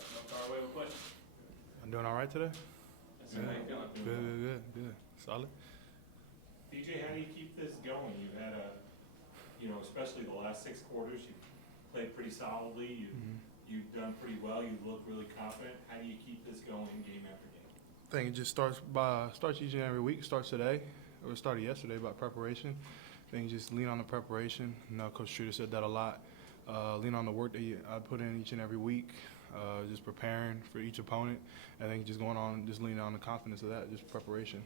Far away with questions. I'm doing all right today. That's how you feeling. Good. Solid. DJ, how do you keep this going? You've had especially the last 6 quarters, you've played pretty solidly. You've done pretty well. You look really confident. How do you keep this going game after game? I think it just starts each and every week. Starts today, or it started yesterday about preparation. I think just lean on the preparation. Coach Streeter said that a lot. Lean on the work that I put in each and every week. Just preparing for each opponent. I think just leaning on the confidence of that, just preparation.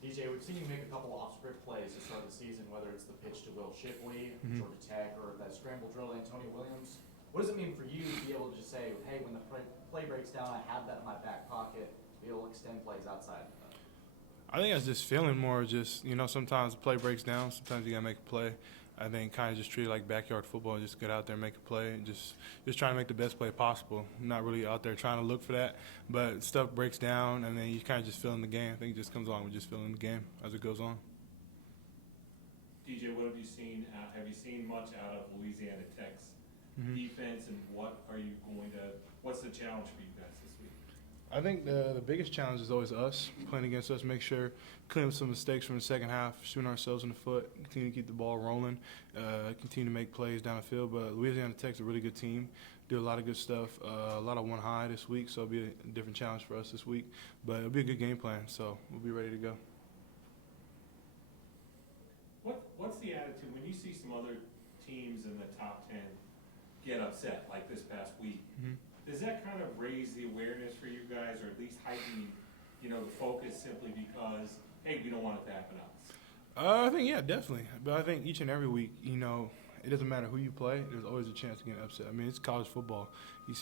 DJ, we've seen you make a couple off-script plays to start the season, whether it's the pitch to Will Shipley, Georgia Tech, or that scramble drill to Antonio Williams. What does it mean for you to be able to just say, hey, when the play breaks down, I have that in my back pocket, be able to extend plays outside of that? I think it's just feeling more sometimes the play breaks down, sometimes you got to make a play. I think kind of just treat it like backyard football, just get out there and make a play, and just trying to make the best play possible. I'm not really out there trying to look for that, but stuff breaks down, and then you kind of just feel in the game. I think it just comes along with just feeling the game as it goes on. DJ, what have you seen? Have you seen much out of Louisiana Tech's defense, and what's the challenge for you guys this week? I think the biggest challenge is always us, playing against us, make sure, clean up some mistakes from the second half, shooting ourselves in the foot, continue to keep the ball rolling, continue to make plays down the field. But Louisiana Tech's a really good team, do a lot of good stuff, a lot of one high this week, so it'll be a different challenge for us this week. But it'll be a good game plan, so we'll be ready to go. What's the attitude when you see some other teams in the top 10 get upset like this past week? Does that kind of raise the awareness for you guys, or at least heighten, the focus simply because, hey, we don't want it to happen to us? I think, yeah, definitely. But I think each and every week, it doesn't matter who you play. There's always a chance to get upset. I mean, it's college football.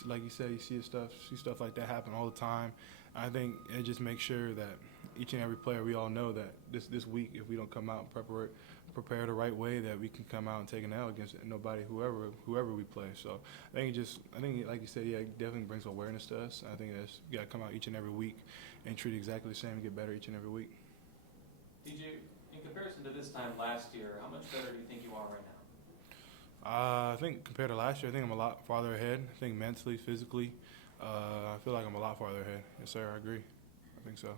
Like you said, you see stuff like that happen all the time. I think it just makes sure that each and every player, we all know that this week, if we don't come out and prepare the right way, that we can come out and take an L against whoever we play. So I think like you said, yeah, it definitely brings awareness to us. I think you got to come out each and every week and treat it exactly the same and get better each and every week. DJ, in comparison to this time last year, how much better do you think you are right now? I think compared to last year, I think I'm a lot farther ahead. I think mentally, physically, I feel like I'm a lot farther ahead. Yes, sir, I agree. I think so.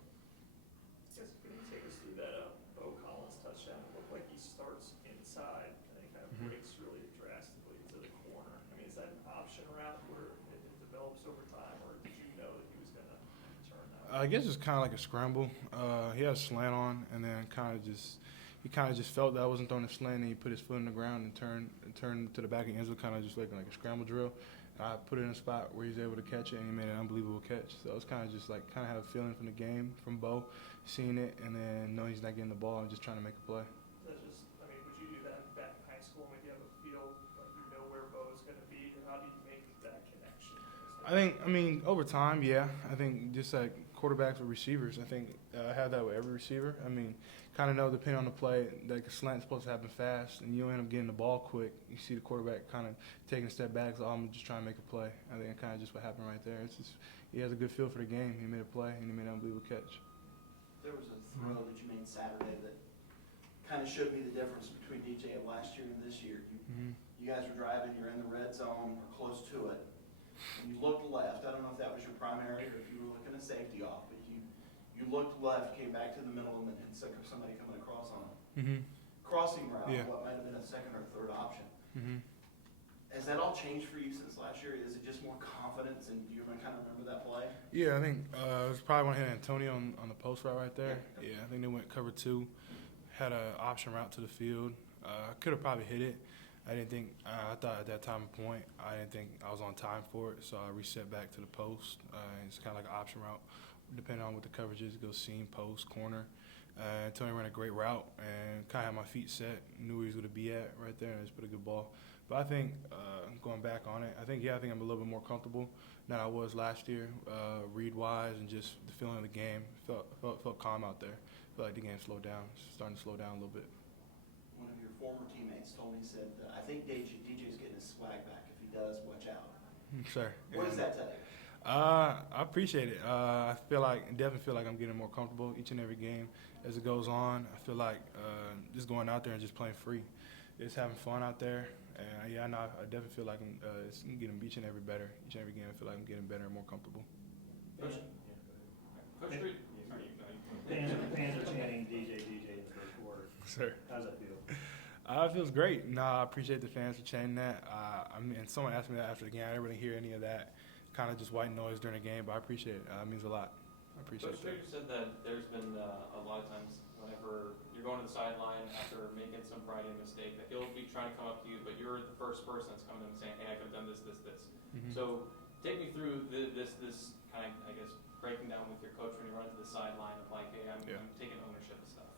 Can you take us through that Beaux Collins touchdown? It looked like he starts inside and he kind of breaks really drastically to the corner. I mean, is that an option route where it develops over time, or did you know that he was going to turn that? I guess it's kind of like a scramble. He had a slant on, and then he kind of just felt that I wasn't throwing a slant, and he put his foot in the ground and turned to the back of the end zone, kind of just like a scramble drill. I put it in a spot where he was able to catch it, and he made an unbelievable catch. So it was kind of just like had a feeling from the game, from Beaux, seeing it, and then knowing he's not getting the ball and just trying to make a play. Would you do that back in high school when you have a feel, like you know where Beaux is going to be, or how do you make that connection? I mean, over time, yeah. I think just like quarterbacks with receivers, I think I have that with every receiver. I mean, kind of know depending on the play, like a slant's supposed to happen fast, and you end up getting the ball quick. You see the quarterback kind of taking a step back, so I'm just trying to make a play. I think that's kind of just what happened right there. It's just he has a good feel for the game. He made a play, and he made an unbelievable catch. There was a throw that you made Saturday that kind of showed me the difference between DJ of last year and this year. You guys were driving, you're in the red zone or close to it, and you looked left. I don't know if that was your primary or if you were looking at safety off, but you looked left, came back to the middle, and somebody coming across on a crossing route, what might have been a second or third option. Has that all changed for you since last year? Is it just more confidence, and do you kind of remember that play? Yeah, I think it was probably when I hit Antonio on the post route right there. Yeah, I think they went cover 2, had an option route to the field. I could have probably hit it. I thought at that time and point, I didn't think I was on time for it, so I reset back to the post. It's kind of like an option route. Depending on what the coverage is, it goes seam, post, corner. Antonio ran a great route and kind of had my feet set, knew where he was going to be at right there, and just put a good ball. But I think going back on it, I think I'm a little bit more comfortable than I was last year, read-wise, and just the feeling of the game. Felt calm out there. Felt like the game slowed down, starting to slow down a little bit. One of your former teammates told me, said, I think DJ's getting his swag back. If he does, watch out. Sure. What does that tell you? I appreciate it. I definitely feel like I'm getting more comfortable each and every game as it goes on. I feel like just going out there and just playing free. Just having fun out there. And yeah, I definitely feel like it's getting each and every better. Each and every game, I feel like I'm getting better and more comfortable. Coach, Coach Street. Sorry, you go. Fans are chanting DJ in the first quarter. Sir. How's that feel? It feels great. No, I appreciate the fans for chanting that. And someone asked me that after the game. I didn't really hear any of that. Kind of just white noise during the game, but I appreciate it. It means a lot. I appreciate Coach that. Street said that there's been a lot of times whenever you're going to the sideline after making some Friday mistake, that he'll be trying to come up to you, but you're the first person that's coming to him saying, hey, I could have done this. Mhm. So take me through this kind of, I guess, breaking down with your coach when you run to the sideline of like, hey, I'm taking ownership of stuff.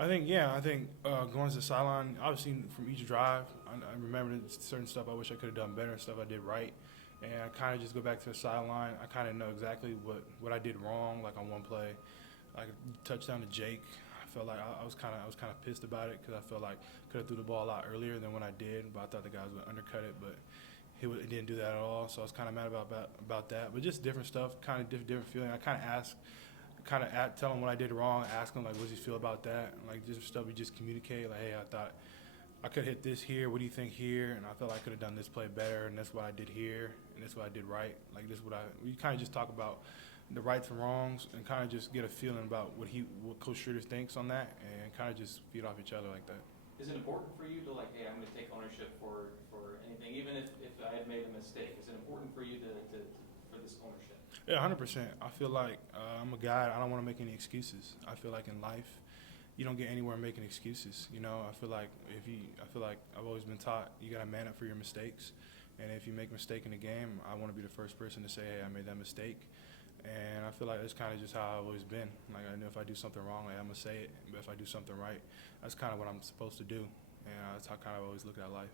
I think going to the sideline, obviously from each drive, I remember certain stuff I wish I could have done better and stuff I did right. And I kind of just go back to the sideline. I kind of know exactly what I did wrong, like on one play. Like touchdown to Jake. I felt like I was kind of pissed about it because I felt like I could have threw the ball a lot earlier than when I did, but I thought the guys would undercut it, but he didn't do that at all. So I was kind of mad about that. But just different stuff, kind of different feeling. I tell him what I did wrong, ask him like, what does he feel about that? Like just stuff we just communicate. Like, hey, I thought I could hit this here. What do you think here? And I felt like I could have done this play better, and that's what I did here, and that's what I did right. Like this, we kind of just talk about the rights and wrongs, and kind of just get a feeling about what Coach Schroeder thinks on that, and kind of just feed off each other like that. Is it important for you to like, hey, I'm going to take ownership for anything, even if I had made a mistake? Is it important for you for this ownership? Yeah, 100%. I feel like I'm a guy. I don't want to make any excuses. I feel like in life, you don't get anywhere making excuses. You know, I feel like I've always been taught you got to man up for your mistakes, and if you make a mistake in the game, I want to be the first person to say, hey, I made that mistake. And I feel like that's kind of just how I've always been. Like I know if I do something wrong, like, I'm gonna say it. But if I do something right, that's kind of what I'm supposed to do. And that's how kind of I always look at life.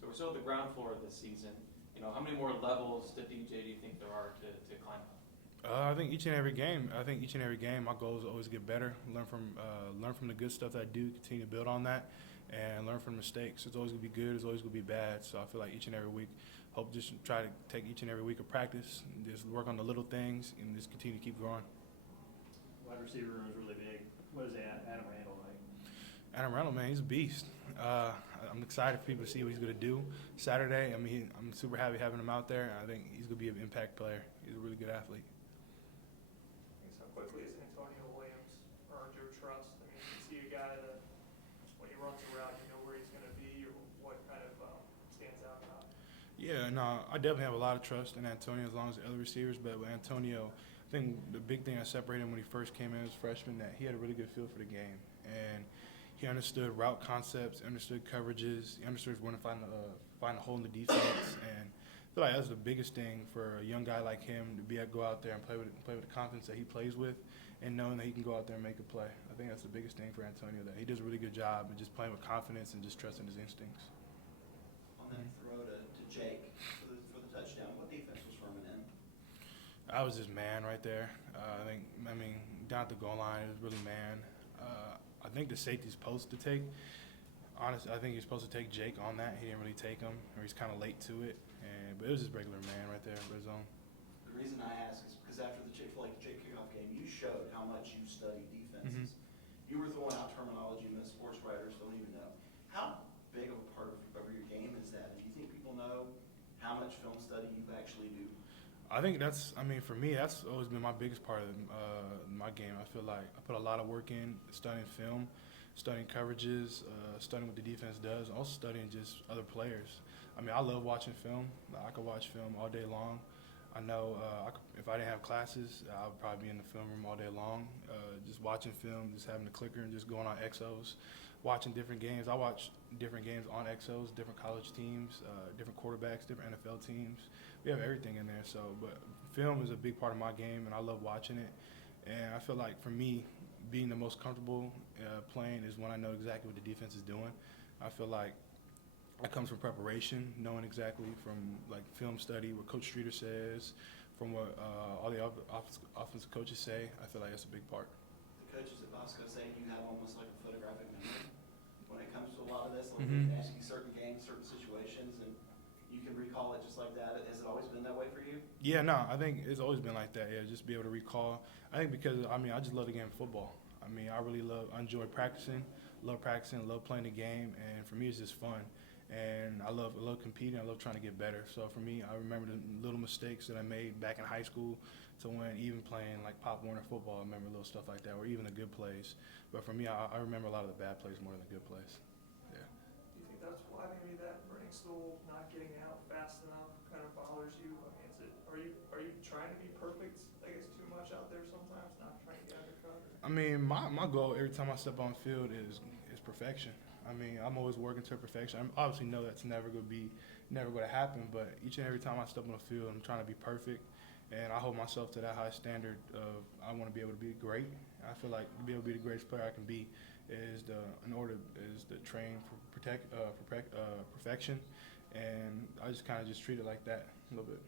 So we're still at the ground floor of this season. You know, how many more levels to DJ do you think there are to climb up? I think each and every game, my goal is to always get better, learn from the good stuff that I do, continue to build on that, and learn from mistakes. It's always gonna be good. It's always gonna be bad. So I feel like each and every week, hope just try to take each and every week of practice, and just work on the little things, and just continue to keep growing. Wide receiver room is really big. What is Adam Randall like? Adam Randall, man, he's a beast. I'm excited for people to see what he's going to do Saturday. I mean, I'm super happy having him out there. I think he's going to be an impact player. He's a really good athlete. So quickly, has Antonio Williams earned your trust? I mean, you see a guy that when he runs around, you know where he's going to be, or what kind of stands out about him? Yeah, no, I definitely have a lot of trust in Antonio as long as the other receivers. But with Antonio, I think the big thing that separated him when he first came in as a freshman, that he had a really good feel for the game. And he understood route concepts, understood coverages, he understood when to find a hole in the defense. And I feel like that's the biggest thing for a young guy like him to go out there and play with the confidence that he plays with, and knowing that he can go out there and make a play. I think that's the biggest thing for Antonio, that he does a really good job of just playing with confidence and just trusting his instincts. On that throw to Jake for the touchdown, what defense was Furman in? I was just man right there. I mean, down at the goal line, it was really man. I think the safety's supposed to take. Honestly, I think he's supposed to take Jake on that. He didn't really take him, or he's kind of late to it. But it was just regular man right there in red zone. The reason I ask is because after the Jake kickoff game, you showed how much you study defenses. You were throwing out terminology most sports writers don't even know. How big of a part of your game is that? Do you think people know how much film study you actually do? I think for me, that's always been my biggest part of my game. I feel like I put a lot of work in studying film, studying coverages, studying what the defense does, and also studying just other players. I mean, I love watching film. I could watch film all day long. I know if I didn't have classes, I would probably be in the film room all day long, just watching film, just having the clicker and just going on XOs, watching different games. I watch different games on XOs, different college teams, different quarterbacks, different NFL teams. We have everything in there. But film is a big part of my game, and I love watching it. And I feel like for me, being the most comfortable playing is when I know exactly what the defense is doing. I feel like that comes from preparation, knowing exactly from like film study, what Coach Streeter says, from what all the offensive coaches say. I feel like that's a big part. The coaches at Bosco say you have almost like a photographic memory when it comes to a lot of this. Like they ask you certain games, certain situations, and you can recall it just like that. Has it always been that way for you? Yeah, no, I think it's always been like that. Yeah, just be able to recall. I think because I just love the game of football. I enjoy practicing, love playing the game, and for me it's just fun. and I love competing. I love trying to get better. So for me, I remember the little mistakes that I made back in high school to when even playing like Pop Warner football. I remember little stuff like that, or even the good plays. But for me, I remember a lot of the bad plays more than the good plays. Yeah. Do you think that's why maybe that Briningstool not getting out fast enough kind of bothers you? I mean, are you trying to be perfect, I guess, too much out there sometimes, not trying to get undercut? I mean, my goal every time I step on the field is perfection. I mean, I'm always working to perfection. I obviously know that's never going to happen, but each and every time I step on the field, I'm trying to be perfect, and I hold myself to that high standard of I want to be able to be great. I feel like to be able to be the greatest player I can be is to train for perfection, and I just kind of treat it like that a little bit.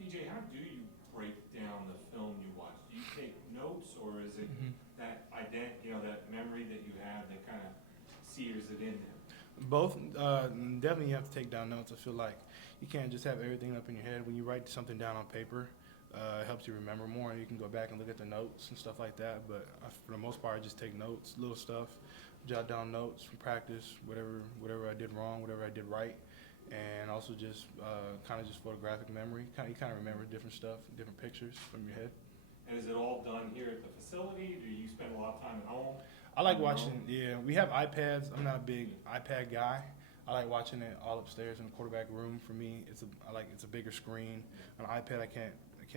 DJ, how do you break down the film you watch? Do you take notes, or is it that that memory that you have that kind of sears it in there? Both. Definitely you have to take down notes. I feel like you can't just have everything up in your head. When you write something down on paper, it helps you remember more, and you can go back and look at the notes and stuff like that. But for the most part, I just take notes, little stuff, jot down notes from practice, whatever I did wrong, whatever I did right, and also just kind of just photographic memory. You kind of remember different stuff, different pictures from your head. And is it all done here at the facility? Do you spend a lot of time at home? I like watching. Yeah, we have iPads. I'm not a big iPad guy. I like watching it all upstairs in the quarterback room. For me, it's a bigger screen. On an iPad, I can't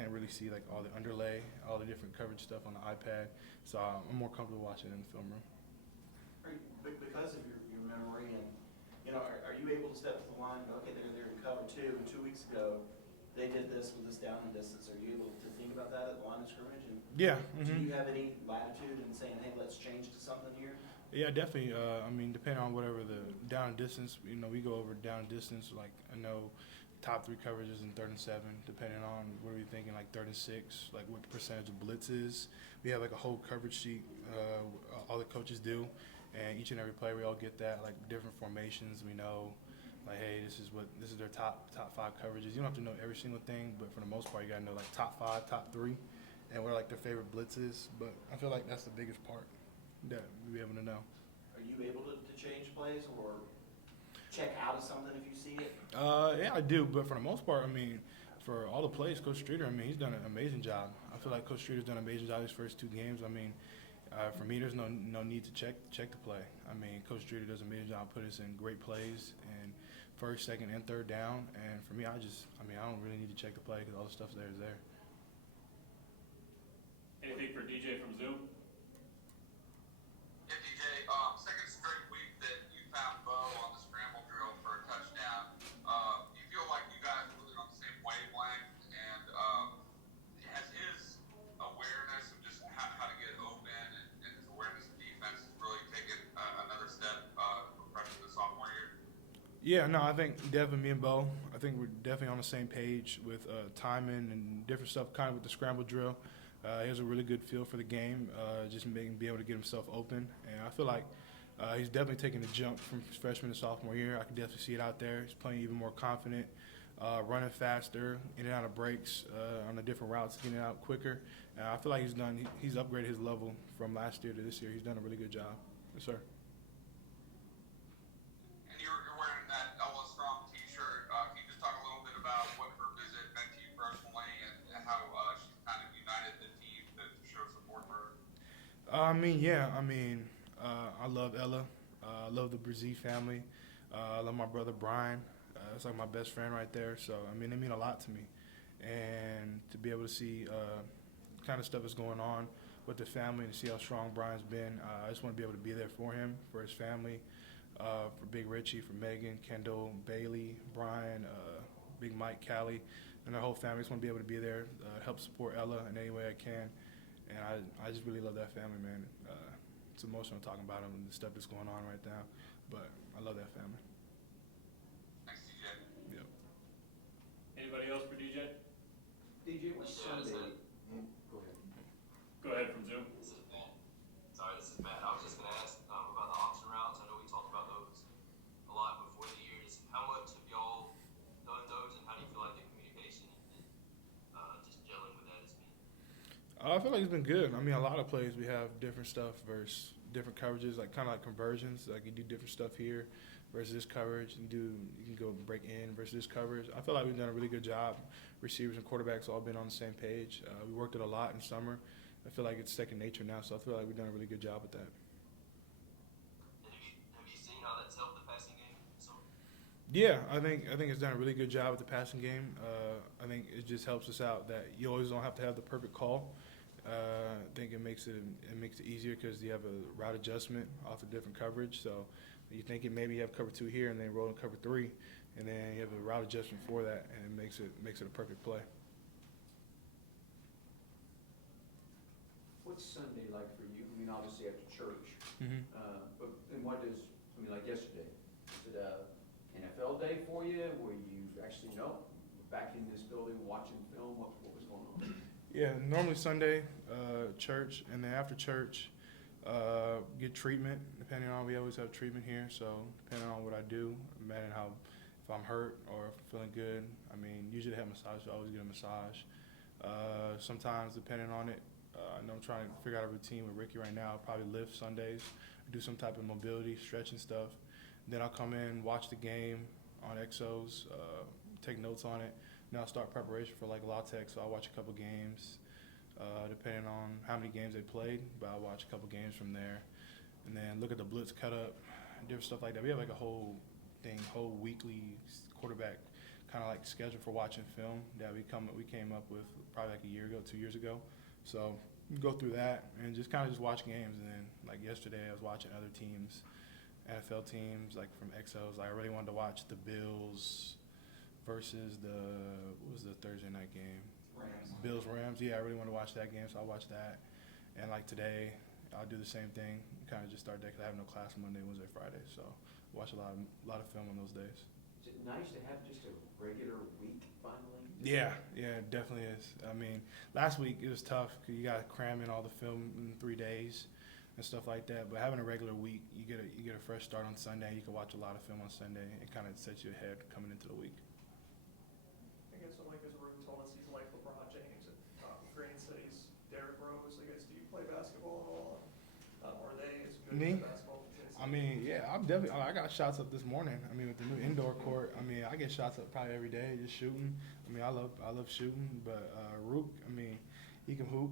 really see like all the underlay, all the different coverage stuff on the iPad. So I'm more comfortable watching it in the film room. Because of your memory and are you able to step to the line and go, okay, they're in cover 2, and 2 weeks ago they did this with this down and distance. Are you able to think about that at the line of scrimmage? And Yeah. do you have any latitude in saying, hey, let's change to something here? Yeah, definitely. I mean, depending on whatever the down and distance, we go over down and distance. Like I know top 3 coverages in 3rd and 7, depending on what are we thinking, like 3rd and 6, like what the percentage of blitz is. We have like a whole coverage sheet, all the coaches do, and each and every player, we all get that, like different formations. We know, like, hey, this is their top 5 coverages. You don't have to know every single thing, but for the most part, you gotta know like top 5, top 3, and what are like their favorite blitzes. But I feel like that's the biggest part that we be able to know. Are you able to change plays or check out of something if you see it? Yeah, I do, but for the most part, I mean, for all the plays, Coach Streeter, I mean, he's done an amazing job. I feel like Coach Streeter's done an amazing job these first 2 games. I mean, for me, there's no need to check the play. I mean, Coach Streeter does an amazing job, put us in great plays and 1st, 2nd, and 3rd down. And for me, I don't really need to check the play because all the stuff there is there. Anything for DJ from Zoom? Yeah, DJ, second straight week that you found Beaux on the scramble drill for a touchdown. Do you feel like you guys are really on the same wavelength? And has his awareness of just how to get open and his awareness of defense really taken another step from freshman to sophomore year? Yeah, no, I think definitely me and Beaux, I think we're definitely on the same page with timing and different stuff, kind of with the scramble drill. He has a really good feel for the game, just be able to get himself open. And I feel like he's definitely taking a jump from freshman to sophomore year. I can definitely see it out there. He's playing even more confident, running faster, in and out of breaks on the different routes, getting out quicker. And I feel like he's upgraded his level from last year to this year. He's done a really good job. Yes, sir. And you're wearing that Ella Strong t-shirt. Can you just talk a little bit about what her visit meant to you personally and how she's kind of united the team to show support for her? I love Ella. I love the Bresee family. I love my brother Brian. It's like my best friend right there. So, I mean, they mean a lot to me. And to be able to see kind of stuff that's going on with the family and to see how strong Brian's been, I just want to be able to be there for him, for his family, for Big Richie, for Megan, Kendall, Bailey, Brian, Big Mike, Callie, and our whole family. I just want to be able to be there, help support Ella in any way I can. And I just really love that family, man. It's emotional talking about them and the stuff that's going on right now, but I love that family. Thanks, DJ. Yep. Anybody else for DJ? DJ, what's Sunday? Go ahead from Zoom. This is Matt. I was just going to ask about the option routes. I know we talked about those a lot before the year. How much have y'all done those, and how do you feel like the communication and just gelling with that has been? I feel like it's been good. I mean, a lot of plays we have different stuff versus different coverages, like kind of like conversions. Like you do different stuff here versus this coverage, and you can go break in versus this coverage. I feel like we've done a really good job. Receivers and quarterbacks all been on the same page. We worked it a lot in summer. I feel like it's second nature now, so I feel like we've done a really good job with that. Have you seen how that's helped the passing game? Yeah, I think it's done a really good job with the passing game. I think it just helps us out that you always don't have to have the perfect call. I think it makes it easier because you have a route adjustment off a different coverage. So you think maybe you have cover 2 here and then roll in cover 3, and then you have a route adjustment for that, and it makes it a perfect play. What's Sunday like for you? I mean, obviously after church, Mm-hmm. but and what is, I mean, like yesterday, is it a NFL day for you where you actually know back in this building watching film? What was going on? Yeah, normally Sunday, church, and then after church, get treatment. Depending on, we always have treatment here, so depending on what I do, depending how, if I'm hurt or if I'm feeling good. I mean, usually they have massage, so I always get a massage. Sometimes, depending on it, I know I'm trying to figure out a routine with Ricky right now. I'll probably lift Sundays, do some type of mobility, stretching stuff. Then I'll come in, watch the game on Exos, take notes on it. Then I'll start preparation for like La Tech, so I'll watch a couple games, depending on how many games they played, but I'll watch a couple games from there. And then look at the blitz cut up, different stuff like that. We have like a whole weekly quarterback kind of like schedule for watching film that we came up with probably like a year ago, 2 years ago. So you go through that and just kind of watch games. And then like yesterday I was watching other teams, NFL teams like from Exos. Like I really wanted to watch the Bills versus what was the Thursday night game? Rams. Bills-Rams. Yeah, I really wanted to watch that game, so I watched that. And like today, I'll do the same thing. Kind of just start that because I have no class Monday, Wednesday, Friday. So watch a lot of film on those days. Is it nice to have just a regular week finally? Yeah, it definitely is. I mean, last week it was tough because you got to cram in all the film in 3 days and stuff like that. But having a regular week, you get a fresh start on Sunday. You can watch a lot of film on Sunday. It kind of sets you ahead coming into the week. I guess like as Ruben told us, he's like LeBron James at the top of Green City's Derrick Rose. I guess, do you play basketball at all? Are they as good Me? at basketball? I mean, yeah, I got shots up this morning. I mean, with the new indoor court, I mean, I get shots up probably every day just shooting. I mean, I love shooting, but Rook, I mean, he can hoop.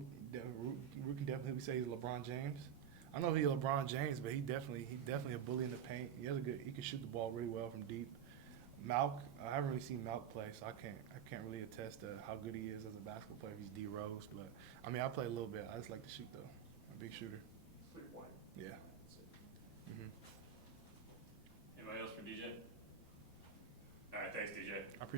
Rook can definitely say he's LeBron James. I don't know if he's LeBron James, but he's definitely a bully in the paint. He can shoot the ball really well from deep. Malk, I haven't really seen Malk play, so I can't really attest to how good he is as a basketball player if he's D Rose. But I mean, I play a little bit. I just like to shoot though. I'm a big shooter. 3-point. Yeah. Mm-hmm. Anybody else for DJ? All right, thanks, DJ. I appreciate